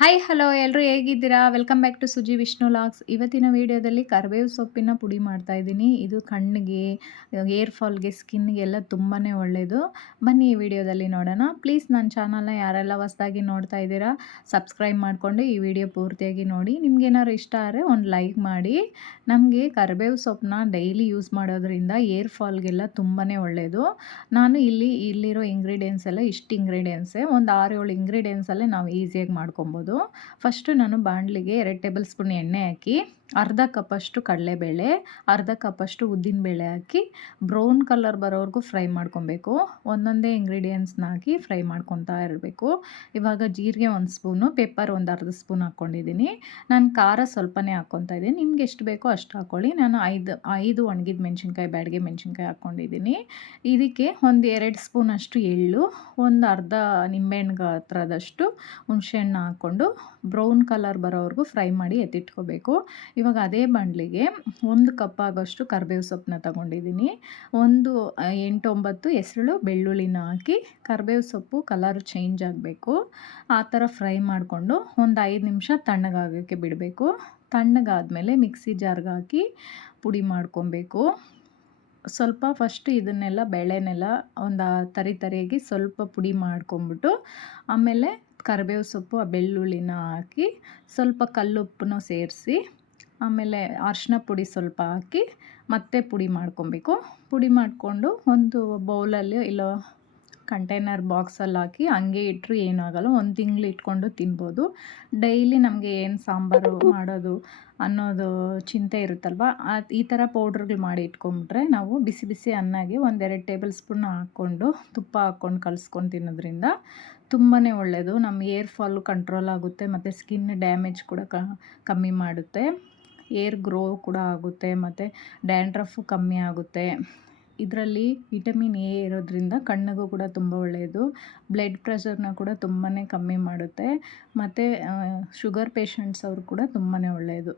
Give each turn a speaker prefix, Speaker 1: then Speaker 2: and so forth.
Speaker 1: Hi hello ಎಲ್ಲರೂ ಹೇಗಿದ್ದೀರಾ? Welcome back to Suji Vishnu logs ಇವತ್ತಿನ ವಿಡಿಯೋದಲ್ಲಿ ಕರಿಬೇವು ಸೊಪ್ಪಿನ ಪುಡಿ ಮಾಡ್ತಾ ಇದ್ದೀನಿ. ಇದು ಕಣ್ಣಿಗೆ ಏರ್ ಫಾಲ್ಗೆ ಸ್ಕಿನ್ಗೆ ಎಲ್ಲ ತುಂಬಾ ಒಳ್ಳೆಯದು ಬನ್ನಿ ಈ ವಿಡಿಯೋದಲ್ಲಿ ನೋಡೋಣ. ಪ್ಲೀಸ್ ನನ್ನ ಚಾನಲ್ನ ಯಾರೆಲ್ಲ ಹೊಸ್ದಾಗಿ ನೋಡ್ತಾ ಇದ್ದೀರಾ ಸಬ್ಸ್ಕ್ರೈಬ್ ಮಾಡಿಕೊಂಡು ಈ ವಿಡಿಯೋ ಪೂರ್ತಿಯಾಗಿ ನೋಡಿ. ನಿಮ್ಗೇನಾದ್ರು ಇಷ್ಟ ಆದರೆ ಒಂದು ಲೈಕ್ ಮಾಡಿ. ನಮಗೆ ಕರಿಬೇವು ಸೊಪ್ಪನ್ನ ಡೈಲಿ ಯೂಸ್ ಮಾಡೋದ್ರಿಂದ ಏರ್ ಫಾಲ್ಗೆಲ್ಲ ತುಂಬಾ ಒಳ್ಳೆಯದು ನಾನು ಇಲ್ಲಿ, ಇಲ್ಲಿರೋ ಇಂಗ್ರೀಡಿಯೆಂಟ್ಸ್ ಎಲ್ಲ ಇಷ್ಟು ಇಂಗ್ರೀಡಿಯೆಂಟ್ಸೇ ಒಂದು ಆರು ಏಳು ಇಂಗ್ರೀಡಿಯೆಂಟ್ಸಲ್ಲೇ ನಾವು ಈಸಿಯಾಗಿ ಮಾಡ್ಕೊಬೋದು. ಫಸ್ಟು ನಾನು ಬಾಂಡ್ಲಿಗೆ ಎರಡು ಟೇಬಲ್ ಸ್ಪೂನ್ ಎಣ್ಣೆ ಹಾಕಿ ಅರ್ಧ ಕಪ್ಪಷ್ಟು ಕಡಲೆಬೇಳೆ, ಅರ್ಧ ಕಪ್ಪಷ್ಟು ಉದ್ದಿನಬೇಳೆ ಹಾಕಿ ಬ್ರೌನ್ ಕಲರ್ ಬರೋವರೆಗೂ ಫ್ರೈ ಮಾಡ್ಕೊಬೇಕು. ಒಂದೊಂದೇ ಇಂಗ್ರೀಡಿಯೆಂಟ್ಸ್ನ ಹಾಕಿ ಫ್ರೈ ಮಾಡ್ಕೊತಾ ಇರಬೇಕು. ಇವಾಗ ಜೀರಿಗೆ ಒಂದು ಸ್ಪೂನು ಪೆಪ್ಪರ್ ಒಂದು ಅರ್ಧ ಸ್ಪೂನ್ ಹಾಕ್ಕೊಂಡಿದ್ದೀನಿ. ನಾನು ಖಾರ ಸ್ವಲ್ಪನೇ ಹಾಕ್ಕೊತಾ ಇದ್ದೀನಿ. ನಿಮ್ಗೆ ಎಷ್ಟು ಬೇಕೋ ಅಷ್ಟು ಹಾಕ್ಕೊಳ್ಳಿ ನಾನು ಐದು ಐದು ಒಣಗಿದ ಮೆಣಸಿನ್ಕಾಯಿ, ಬ್ಯಾಡಿಗೆ ಮೆಣಸಿನ್ಕಾಯಿ ಹಾಕ್ಕೊಂಡಿದ್ದೀನಿ. ಇದಕ್ಕೆ ಒಂದು ಎರಡು ಸ್ಪೂನಷ್ಟು ಎಳ್ಳು, ಒಂದು ಅರ್ಧ ನಿಂಬೆಹಣ್ಣು ಹುಣಸೆ ಹುಣಸೆಹಣ್ಣು ಹಾಕ್ಕೊಂಡು ಬ್ರೌನ್ ಕಲರ್ ಬರೋವರೆಗೂ ಫ್ರೈ ಮಾಡಿ ಎತ್ತಿಟ್ಕೋಬೇಕು. ಇವಾಗ ಅದೇ ಬಾಣಲಿಗೆ ಒಂದು ಕಪ್ ಆಗೋಷ್ಟು ಕರ್ಬೇವು ಸೊಪ್ಪನ್ನ ತಗೊಂಡಿದ್ದೀನಿ. ಒಂದು ಎಂಟೊಂಬತ್ತು ಹೆಸರು ಬೆಳ್ಳುಳ್ಳಿನ ಹಾಕಿ ಕರ್ಬೇವು ಸೊಪ್ಪು ಕಲರ್ ಚೇಂಜ್ ಆಗಬೇಕು. ಆ ಥರ ಫ್ರೈ ಮಾಡಿಕೊಂಡು ಒಂದು ಐದು ನಿಮಿಷ ತಣ್ಣಗಾಗೋಕ್ಕೆ ಬಿಡಬೇಕು. ತಣ್ಣಗಾದಮೇಲೆ ಮಿಕ್ಸಿ ಜಾರ್ಗೆ ಹಾಕಿ ಪುಡಿ ಮಾಡ್ಕೊಬೇಕು. ಸ್ವಲ್ಪ ಫಸ್ಟ್ ಇದನ್ನೆಲ್ಲ ಬೇಳೆನೆಲ್ಲ ಒಂದು ತರಿ ತರಿಯಾಗಿ ಸ್ವಲ್ಪ ಪುಡಿ ಮಾಡ್ಕೊಂಬಿಟ್ಟು ಆಮೇಲೆ ಕರಿಬೇವು ಸೊಪ್ಪು, ಆ, ಬೆಳ್ಳುಳ್ಳಿನ ಹಾಕಿ ಸ್ವಲ್ಪ ಕಲ್ಲುಪ್ಪನ್ನು ಸೇರಿಸಿ ಆಮೇಲೆ ಅರ್ಶಿನ ಪುಡಿ ಸ್ವಲ್ಪ ಹಾಕಿ ಮತ್ತೆ ಪುಡಿ ಮಾಡ್ಕೊಬೇಕು. ಪುಡಿ ಮಾಡಿಕೊಂಡು ಒಂದು ಬೌಲಲ್ಲಿ ಇಲ್ಲ ಕಂಟೈನರ್ ಬಾಕ್ಸಲ್ಲಿ ಹಾಕಿ ಹಂಗೆ ಇಟ್ಟರು ಏನಾಗಲ್ಲ ಒಂದು ತಿಂಗಳು ಇಟ್ಕೊಂಡು ತಿನ್ಬೋದು. ಡೈಲಿ ನಮಗೆ ಏನು ಸಾಂಬಾರು ಮಾಡೋದು ಅನ್ನೋದು ಚಿಂತೆ ಇರುತ್ತಲ್ವ? ಈ ಥರ ಪೌಡ್ರ್ಗಳು ಮಾಡಿ ಇಟ್ಕೊಂಬಿಟ್ರೆ ನಾವು ಬಿಸಿ ಬಿಸಿ ಅನ್ನಾಗಿ ಒಂದೆರಡು ಟೇಬಲ್ ಸ್ಪೂನ್ ಹಾಕ್ಕೊಂಡು ತುಪ್ಪ ಹಾಕ್ಕೊಂಡು ಕಲಿಸ್ಕೊಂಡು ತಿನ್ನೋದ್ರಿಂದ ತುಂಬಾ ಒಳ್ಳೆಯದು ನಮ್ಮ ಏರ್ ಫಾಲು ಕಂಟ್ರೋಲ್ ಆಗುತ್ತೆ, ಮತ್ತು ಸ್ಕಿನ್ ಡ್ಯಾಮೇಜ್ ಕೂಡ ಕಮ್ಮಿ ಮಾಡುತ್ತೆ. ಏರ್ ಗ್ರೋ ಕೂಡ ಆಗುತ್ತೆ, ಮತ್ತು ಡ್ಯಾಂಡ್ರಫು ಕಮ್ಮಿ ಆಗುತ್ತೆ. ಇದರಲ್ಲಿ ವಿಟಮಿನ್ ಎ ಇರೋದ್ರಿಂದ ಕಣ್ಣಿಗೂ ಕೂಡ ತುಂಬ ಒಳ್ಳೆಯದು ಬ್ಲಡ್ ಪ್ರೆಷರ್ನ ಕೂಡ ತುಂಬಾ ಕಮ್ಮಿ ಮಾಡುತ್ತೆ, ಮತ್ತು ಶುಗರ್ ಪೇಷಂಟ್ಸ್ ಅವರು ಕೂಡ ತುಂಬಾ ಒಳ್ಳೆಯದು